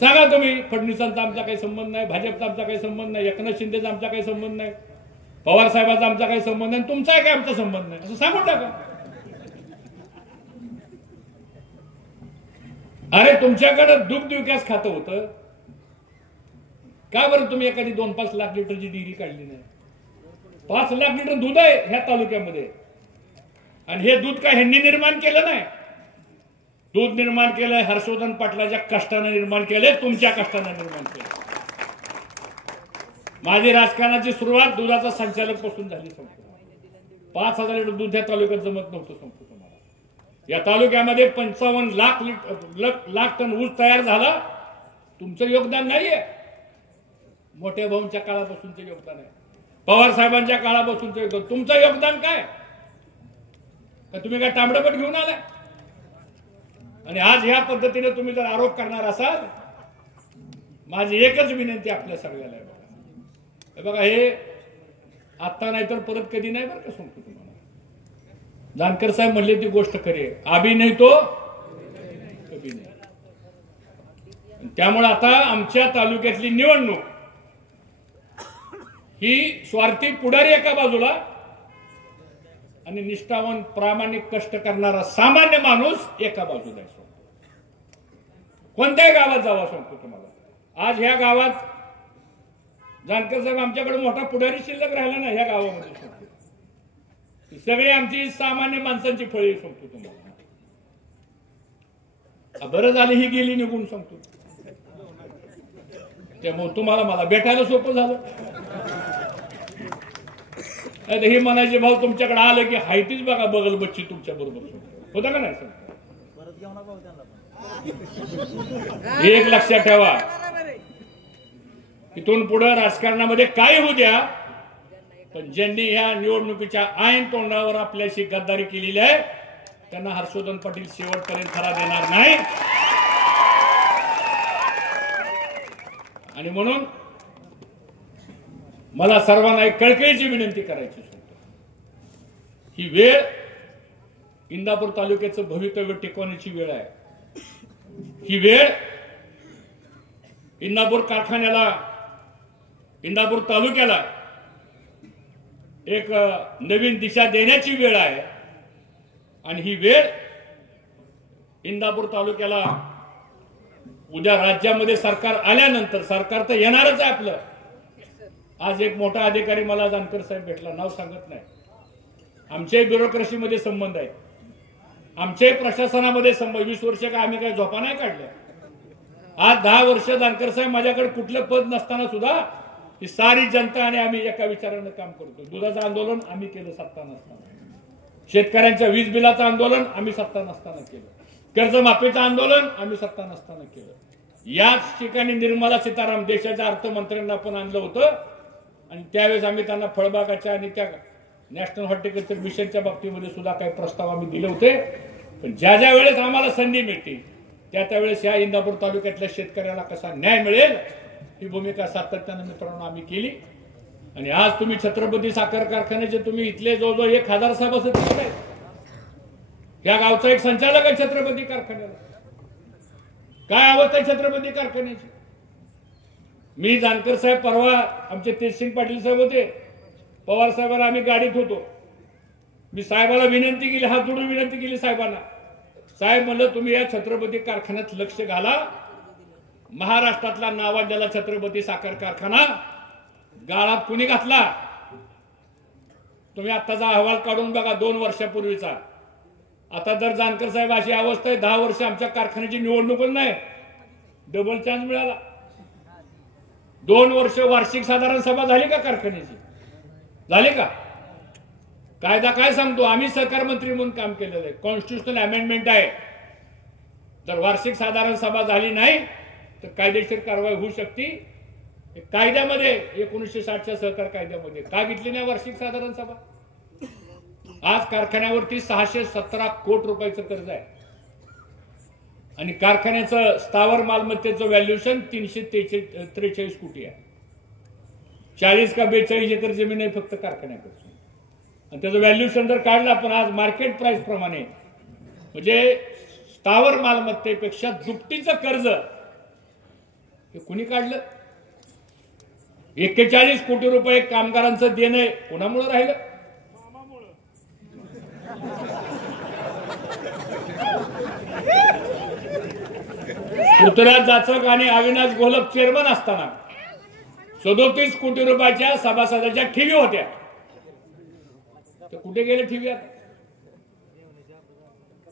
सांगा तुम्ही. फडणवीसांचा आमचा काही संबंध नाही, भाजपचा आमचा काही संबंध नाही, एकनाथ शिंदेचा आमचा काही संबंध नाही, पवार साहेबांचा आमचा काही संबंध नाही, तुमचा काय आमचा संबंध नाही असं सांगून टाका. अरे तुमच्याकडे दुग्ध विकास खातं होतं का बरं तुम्ही एखादी 2-5 लाख लिटरची डेअरी काढली नाही? 5 लाख लिटर दूध आहे ह्या तालुक्यामध्ये. आणि हे दूध काय ह्यांनी निर्माण केलं नाही. दूध निर्माण केलंय हर्षवर्धन पाटलाच्या कष्टाने निर्माण केलंय, तुमच्या कष्टाने निर्माण केलं. माझी राजकारणाची सुरुवात दुधाचा संचालक पासून झाली. 5000 लिटर दूध या तालुक्यात जमत नव्हतं. संपतो तुम्हाला. या तालुक्यामध्ये 55 लाख टन ऊस तयार झाला. तुमचं योगदान नाहीये. मोठ्या भाऊंच्या काळापासूनचं योगदान आहे. पवार साहेबांच्या काळापासूनचं योगदान. तुमचं योगदान काय? का तुम्ही काय तांबडपट घेऊन आलाय? आणि आज ह्या पद्धतीने तुम्ही जर आरोप करणार असाल, माझी एकच विनंती आपल्या सगळ्याला आहे बघा, हे आता नाही तर परत कधी नाही बरं का. सांगतो तुम्हाला. जानकर साहेब म्हणले ती गोष्ट खरी आहे. आभी नाही तो कभी नाही. त्यामुळे आता आमच्या तालुक्यातली निवडणूक ही स्वार्थी पुढारी एका बाजूला आणि निष्ठावान प्रामाणिक कष्ट करणारा सामान्य माणूस एका बाजूला आहे. कोणत्याही गावात जावा सांगतो तुम्हाला. आज ह्या गावात जानकर साहेब आमच्याकडे मोठा पुढारी शिल्लक राहिला ना ह्या गावामध्ये सांगतो. सगळे आमची सामान्य माणसांची फळी सांगतो तुम्हाला. बरं झालं ही गेली निघून सांगतो. त्यामुळे तुम्हाला मला भेटायला सोपं झालं. हे म्हणायचे भाऊ तुमच्याकडे आलं की हायतीच बघा बगल बच्ची तुमच्या बरोबर होता का नाही सांगतो. एक लक्षात ठेवा, इथून पुढे राजकारणामध्ये काय होऊ द्या, पण ज्यांनी या निवडणुकीच्या ऐन तोंडावर आपल्याशी गद्दारी केलेली आहे त्यांना हर्षवर्धन पाटील शेवटपर्यंत खरा देणार नाही. आणि म्हणून मला सर्वांना एक कळकळीची विनंती करायची. ही वेळ इंदापूर तालुक्याचं भवितव्य टिकवण्याची वेळ आहे. ही वेळ इंदापूर कारखान्याला, इंदापूर तालुक्याला एक नवीन दिशा देण्याची वेळ आहे. आणि ही वेळ इंदापूर तालुक्याला उद्या राज्यामध्ये सरकार आल्यानंतर, सरकार तर येणारच आहे आपलं. आज एक मोठा अधिकारी मला जानकर साहेब भेटला, नाव सांगत नाही. आमचे ब्युरोक्रेसीमध्ये संबंध आहे, आमचे प्रशासनामध्ये संबंध. 20 वर्ष काय आम्ही काय झोपा नाही काढल्या. आज 10 वर्ष जानकर साहेब माझ्याकडे कुठलं पद नसताना सुद्धा ही सारी जनता आणि आम्ही एका विचारानं काम करतो. दुधाचं आंदोलन आम्ही केलं सत्ता नसताना, शेतकऱ्यांच्या वीज बिलाचं आंदोलन आम्ही सत्ता नसताना केलं, कर्जमाफीचं आंदोलन आम्ही सत्ता नसताना केलं. याच ठिकाणी निर्मला सीताराम देशाच्या अर्थमंत्र्यांना आपण आणलं होतं आणि त्यावेळेस आम्ही त्यांना फळबागाच्या आणि त्या नॅशनल हॉर्टिकल्चर मिशनच्या बाबतीमध्ये सुद्धा काही प्रस्ताव आम्ही दिले होते. पण ज्या ज्या वेळेस आम्हाला संधी मिळते त्या त्यावेळेस या इंदापूर तालुक्यातल्या शेतकऱ्याला कसा न्याय मिळेल ही भूमिका सातत्यानं मित्रांनो आम्ही केली. आणि आज तुम्ही छत्रपती साखर कारखान्याचे तुम्ही इथले जवळजवळ 1000 सभासद आहेत. या गावचा एक संचालक आहे छत्रपती कारखान्याला. काय अवस्था आहे छत्रपती कारखान्याची. मी जानकर साहेब परवा आमचे तेजसिंग पाटील साहेब होते, पवार साहेबांना आम्ही गाडीत होतो. मी साहेबाला विनंती केली, हात जोडून विनंती केली साहेबांना. साहेब म्हणलं तुम्ही या छत्रपती कारखान्यात लक्ष घाला. महाराष्ट्रातला नावाजलेला छत्रपती साखर कारखाना गाळात कुणी घातला. तुम्ही आत्ताचा अहवाल काढून बघा 2 वर्षापूर्वीचा. आता जर जानकर साहेब अशी अवस्था आहे, 10 वर्ष आमच्या कारखान्याची निवडणूकच नाही, डबल चान्स मिळाला. 2 वर्ष वार्षिक साधारण सभा झाली का कारखान्याची? झाली का? कायदा काय सांगतो? आम्ही सहकार मंत्री म्हणून काम केलेलं आहे, कॉन्स्टिट्युशनल अमेंडमेंट आहे. जर वार्षिक साधारण सभा झाली नाही तर कायदेशीर कारवाई होऊ शकते. कायद्यामध्ये 1960च्या सहकार कायद्यामध्ये का घेतली नाही वार्षिक साधारण सभा? आज कारखान्यावरती 617 कोटी रुपयाचं कर्ज आहे आणि कारखान्याचं स्थावर मालमत्तेचं व्हॅल्युएशन 343 कोटी आहे. 40 का 42 एकर जमीन आहे फक्त कारखान्याकडची. आणि त्याचं व्हॅल्युएशन जर काढलं आपण आज मार्केट प्राइस प्रमाणे म्हणजे स्थावर मालमत्तेपेक्षा दुपटीचं कर्ज हे कुणी काढलं? 41 कोटी रुपये कामगारांचं देणं कोणामुळे राहिलं? पृथ्वीराज जाचक आणि अविनाश घोलप चेअरमन असताना 37 कोटी रुपयाच्या सभासदाच्या ठेवी होत्या. तर कुठे गेले ठेवी?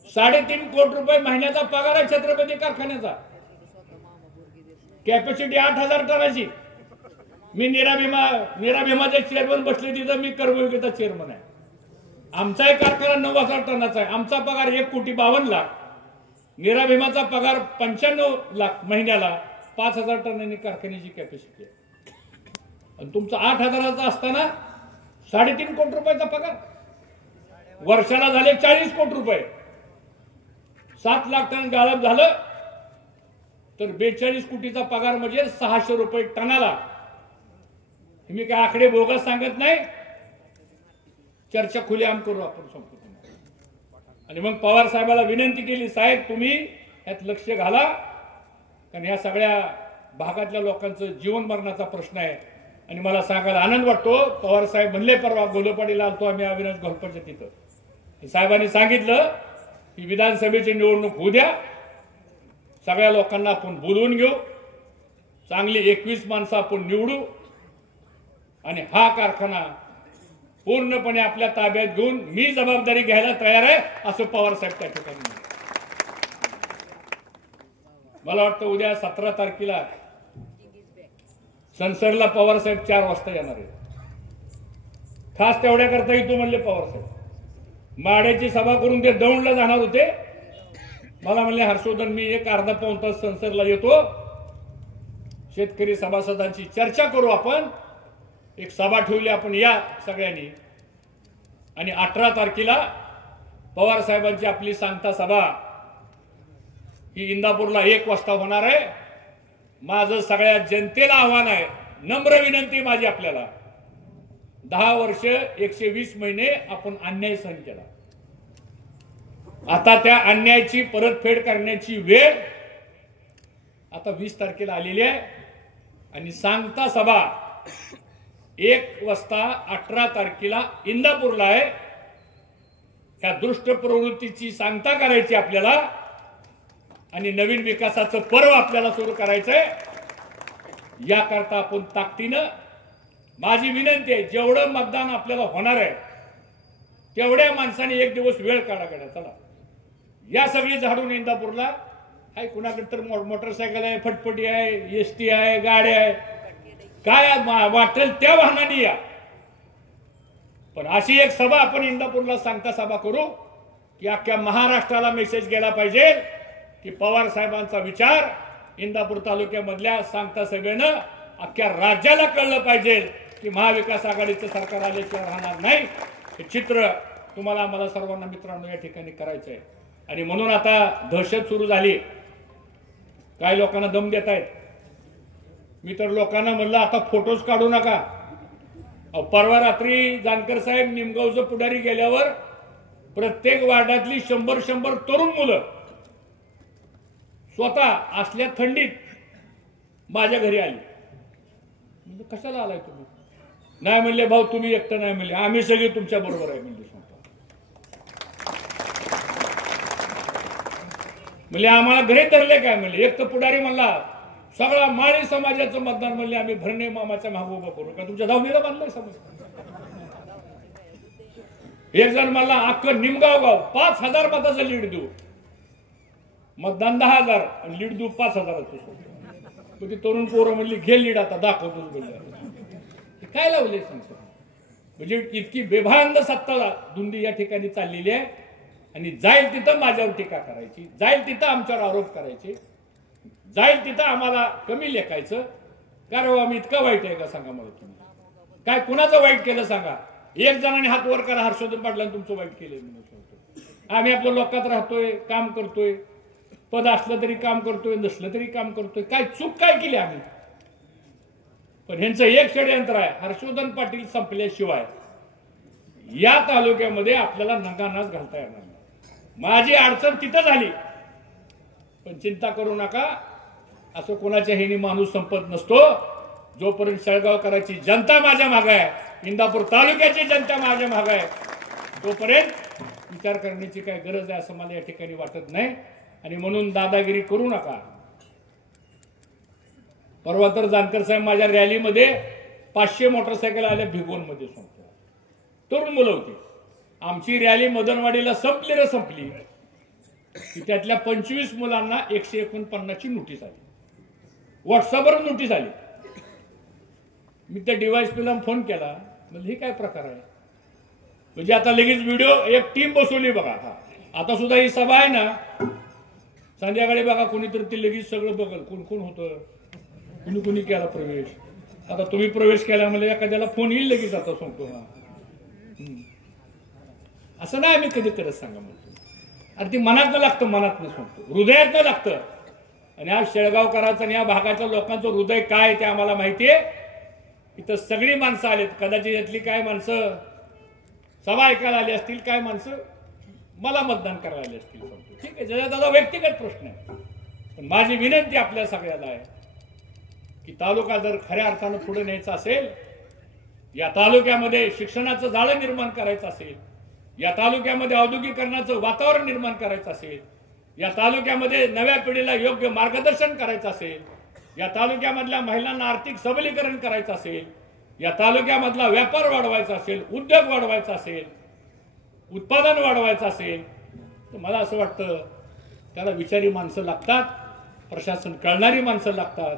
3.5 कोटी रुपये महिन्याचा पगार आहे छत्रपती कारखान्याचा. कॅपॅसिटी 8000 टनाची. मी निराभिमाचे चेअरमन बसले तिथं, मी कर्मयोगीचा चेअरमन आहे. आमचाही कारखाना 9000 टनाचा आहे. आमचा पगार 1,52 लाख. निराभिमाचा पगार 95 लाख महिन्याला. 5000 टनांनी कारखान्याची कॅपॅसिटी आहे. आणि तुमचा 8000चा असताना 3.5 कोटी रुपयाचा पगार. वर्षाला झाले 40 कोटी रुपये. 7 लाख टन गाळप झालं तर 42 कोटीचा पगार म्हणजे 600 रुपये टनाला. मी काय आकडे बोगस सांगत नाही, चर्चा खुलेआम करू आपण सांगतो. आणि मग पवार साहेबाला विनंती केली, साहेब तुम्ही यात लक्ष घाला, कारण या सगळ्या भागातल्या लोकांचं जीवन मरणाचा प्रश्न आहे. आणि मला सांगायला आनंद वाटतो, पवार साहेब म्हणले परवा गोलोपाडीला आलतो आम्ही अविनाश घोलपच्या तिथं, साहेबांनी सांगितलं की विधानसभेची निवडणूक होऊ द्या, सगळ्या लोकांना आपण बोलवून घेऊ, चांगली 21 माणसं आपण निवडू आणि हा कारखाना पूर्णपणे आपल्या ताब्यात घेऊन मी जबाबदारी घ्यायला तयार आहे असं पवार साहेब त्या ठिकाणी म्हणाले. मला वाटतं उद्या 17 तारखेला संसदला पवार साहेब 4 वाजता येणार आहे. खास तेवढ्याकरता येतो म्हणले पवार साहेब. माड्याची सभा करून ते दौंडला जाणार होते. मला म्हणले हर्षवर्धन मी एक अर्धा पाऊण तास संसदला येतो, शेतकरी सभासदांची चर्चा करू, आपण एक सभा ठेवली आपण या सगळ्यांनी. आणि 18 तारखेला पवार साहेबांची आपली सांगता सभा ही इंदापूरला 1 वाजता होणार आहे. माझं सगळ्या जनतेला आव्हान आहे, नम्र विनंती माझी आपल्याला, 10 वर्ष 120 महिने आपण अन्याय सहन केला. आता त्या अन्यायाची परतफेड करण्याची वेळ आता 20 तारखेला आलेली आहे. आणि सांगता सभा 1 वाजता 18 तारखेला इंदापूरला आहे. त्या दृष्ट प्रवृत्तीची सांगता करायची आपल्याला आणि नवीन विकासाचं पर्व आपल्याला सुरू करायचंय. याकरता आपण ताकदीनं, माझी विनंती आहे, जेवढं मतदान आपल्याला होणार आहे तेवढ्या माणसाने एक दिवस वेळ काढा. चला या सगळी झाडून इंदापूरला आहे. कुणाकडे तर मोटरसायकल आहे, फटफटी आहे, एसटी आहे, गाड्या आहे, काय वाटेल त्या वाहनाने या. पण अशी एक सभा आपण इंदापूरला सांगता सभा करू की अख्ख्या महाराष्ट्राला मेसेज गेला पाहिजे की पवार साहेबांचा विचार इंदापूर तालुक्यामधल्या सांगता सभेनं अख्ख्या राज्याला कळलं पाहिजे की महाविकास आघाडीचं सरकार आल्याशिवाय राहणार नाही. हे चित्र तुम्हाला आम्हाला सर्वांना मित्रांनो या ठिकाणी करायचं आहे. आणि म्हणून आता दहशत सुरू झाली. काही लोकांना दम देत आहेत. मी तर लोकांना म्हणलं आता फोटोज काढू नका. परवा रात्री जानकर साहेब निमगावचं पुढारी गेल्यावर प्रत्येक वार्डातली 100 तरुण मुलं स्वतः असल्या थंडीत माझ्या घरी आली. म्हणजे कशाला आलाय तुम्ही? नाही म्हणले भाऊ तुम्ही एकटं नाही म्हणले, आम्ही सगळे तुमच्या बरोबर आहे म्हणजे सांगतो. म्हणजे आम्हाला घरी धरले काय म्हणले. एक तर पुढारी म्हणला सगळा माळी समाजाचं मतदान म्हणले आम्ही भरणे मामाच्या मागे उभं करू का तुमच्या धावणीला बांधलंय समाज. एक जण मला अख्खं निमगाव गाव 5000 मताचं लीड देऊ, मतदान 10,000 आणि लीड देऊ 5,000. ती तरुण पोरं म्हणली घे लीड आता दाखवतोच बोलले. काय लावले सांगतो. म्हणजे इतकी बेभांड सत्ता धुंदी या ठिकाणी चाललेली आहे. आणि जाईल तिथं माझ्यावर टीका करायची, जाईल तिथं आमच्यावर आरोप करायचे, जाईल तिथं आम्हाला कमी लेखायचं. कारण आम्ही इतका वाईट आहे का सांगा मला तुम्ही. काय कुणाचं वाईट केलं सांगा. एक जणांनी हात वर करा हर्षवर्धन पाटलांनी तुमचं वाईट केलंय म्हणून सांगतो. आम्ही आपल्या लोकात राहतोय, काम करतोय, पद असलं तरी काम करतोय, नसलं तरी काम करतोय. काय चूक काय केली आम्ही. पण ह्यांचं एक षडयंत्र आहे, हर्षवर्धन पाटील संपल्याशिवाय या तालुक्यामध्ये आपल्याला नंगानाच घालता येणार नाही. माझी अडचण तिथं झाली. पण चिंता करू नका, असं कोणाच्या हेनी माणूस संपत नसतो. जोपर्यंत शेळगावकरांची जनता माझ्या मागे आहे, इंदापूर तालुक्याची जनता माझ्या मागे आहे, तोपर्यंत विचार करण्याची काय गरज आहे असं मला या ठिकाणी वाटत नाही. आणि म्हणून दादागिरी करू नका. परवा तर जानकर साहेब माझ्या रॅलीमध्ये 500 मोटरसायकल आल्या भिगवणमध्ये सांगतो. तरुण मुलं होती. आमची रॅली मदनवाडीला संपली की त्यातल्या 25 मुलांना 149ची नोटीस आली, व्हॉट्सअपवर नोटीस आली. मी त्या डीवायएसपीला फोन केला, म्हणजे हे काय प्रकार आहे. म्हणजे आता लगेच व्हिडिओ एक टीम बसवली बघा. आता सुद्धा ही सभा आहे ना, संध्याकाळी बघा कोणीतरी ते लगेच सगळं बघल कोण कोण होतं, कुणी केला प्रवेश. आता तुम्ही प्रवेश केला म्हणजे एखाद्याला फोन येईल लगेच. आता सांगतो ना, असं नाही आम्ही कधी करत सांगा म्हणतो. अरे ती मनातनं लागतं, मनातनं सांगतो, हृदयातनं लागतं. आणि आज शेळगावकरांचं आणि या भागाच्या लोकांचं हृदय काय ते आम्हाला माहितीये. इथं सगळी माणसं आलीत. कदाचित यातली काय माणसं सभा ऐकायला आली असतील, काय माणसं मला मतदान करायला आली असतील. ठीक आहे, त्याचा व्यक्तिगत प्रश्न आहे. पण माझी विनंती आपल्या सगळ्याला आहे की तालुका जर खऱ्या अर्थानं पुढे न्यायचा असेल, या तालुक्यामध्ये शिक्षणाचं जाळं निर्माण करायचं असेल, या तालुक्यामध्ये औद्योगिकरणाचं वातावरण निर्माण करायचं असेल, या तालुक्यामध्ये नव्या पिढीला योग्य मार्गदर्शन करायचं असेल, या तालुक्यामधल्या महिलांना आर्थिक सबलीकरण करायचं असेल, या तालुक्यामधला व्यापार वाढवायचा असेल, उद्योग वाढवायचा असेल, उत्पादन वाढवायचं असेल, तर मला असं वाटतं त्याला विचारी माणसं लागतात, प्रशासन कळणारी माणसं लागतात,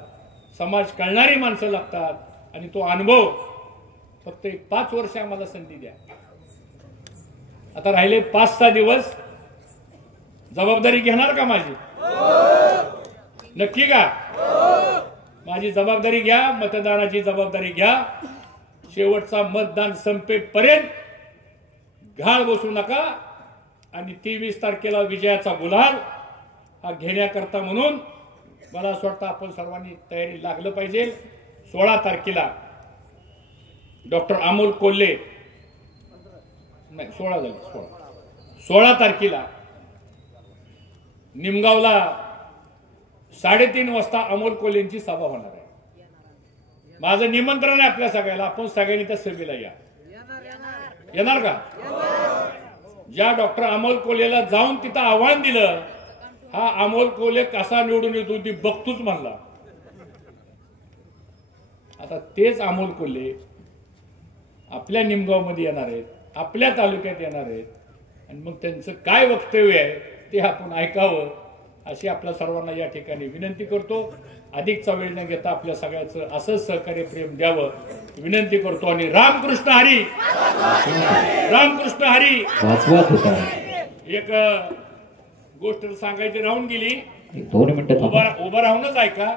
समाज कळणारी माणसं लागतात आणि तो अनुभव फक्त 5 वर्ष आम्हाला संधी द्या. आता राहिले 5-6 दिवस जबाबदारी घेणार का माझी? नक्की का? माझी जबाबदारी घ्या, मतदानाची जबाबदारी घ्या. शेवटचा मतदान संपेपर्यंत घाळ बसू नका आणि 23 तारखेला विजयाचा गुलाल हा घेण्याकरता म्हणून मला असं वाटतं आपण सर्वांनी तयारी लागलं पाहिजे. 16 तारखेला डॉक्टर अमोल कोल्हे, नाही 16 झाले, 16 तारखेला निमगावला 3:30 वाजता अमोल कोल्हेंची सभा होणार आहे. माझं निमंत्रण आहे आपल्या सगळ्याला, आपण सगळ्यांनी त्या सभेला या. येणार का? ज्या डॉक्टर अमोल कोल्हेला जाऊन तिथं आव्हान दिलं, हा अमोल कोल्हे कसा निवडून येतो ती बघतोच म्हणला. आता तेच अमोल कोल्हे आपल्या निमगावमध्ये येणार आहेत, आपल्या तालुक्यात येणार आहेत आणि मग त्यांचं काय वक्तव्य आहे ते आपण ऐकावं अशी आपल्या सर्वांना या ठिकाणी विनंती करतो. अधिकचा वेळ न घेता आपल्या सगळ्याचं असंच सहकार्य प्रेम द्यावं विनंती करतो आणि रामकृष्ण हरी, रामकृष्ण हरी. एक गोष्ट सांगायची राहून गेली, 2 मिनिटं उभं राहूनच ऐका.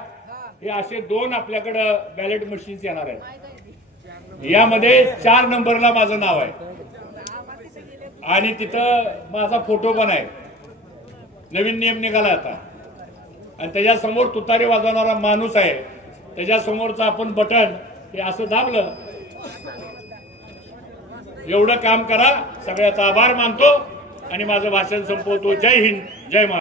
हे असे 2 आपल्याकडे बॅलेट मशीन्स येणार आहेत. यामध्ये 4 नंबरला माझं नाव आहे आणि तिथं माझा फोटो पण आहे. नवीन नियम निघाला आता आणि त्याच्या समोर तुतारी वाजवणारा माणूस आहे. त्याच्या समोरचं आपण बटन हे असं दाबलं, एवढं काम करा. सगळ्याचा आभार मानतो आणि माझं भाषण संपवतो. जय हिंद, जय महाराष्ट्र.